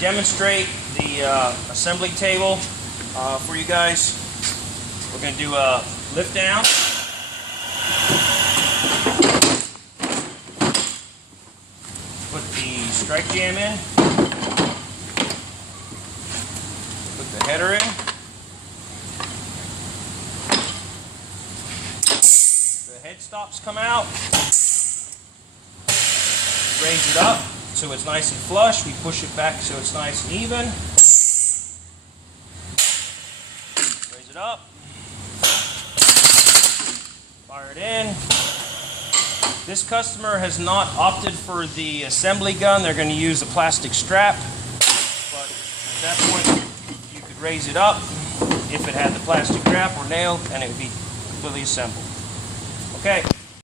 demonstrate the assembly table for you guys. We're going to do a lift down. Put the strike jam in. Put the header in. The head stops come out. Raise it up so it's nice and flush. We push it back so it's nice and even. Raise it up. Fire it in. This customer has not opted for the assembly gun. They're going to use a plastic strap. But at that point, you could raise it up if it had the plastic strap or nail, and it would be completely assembled. Okay.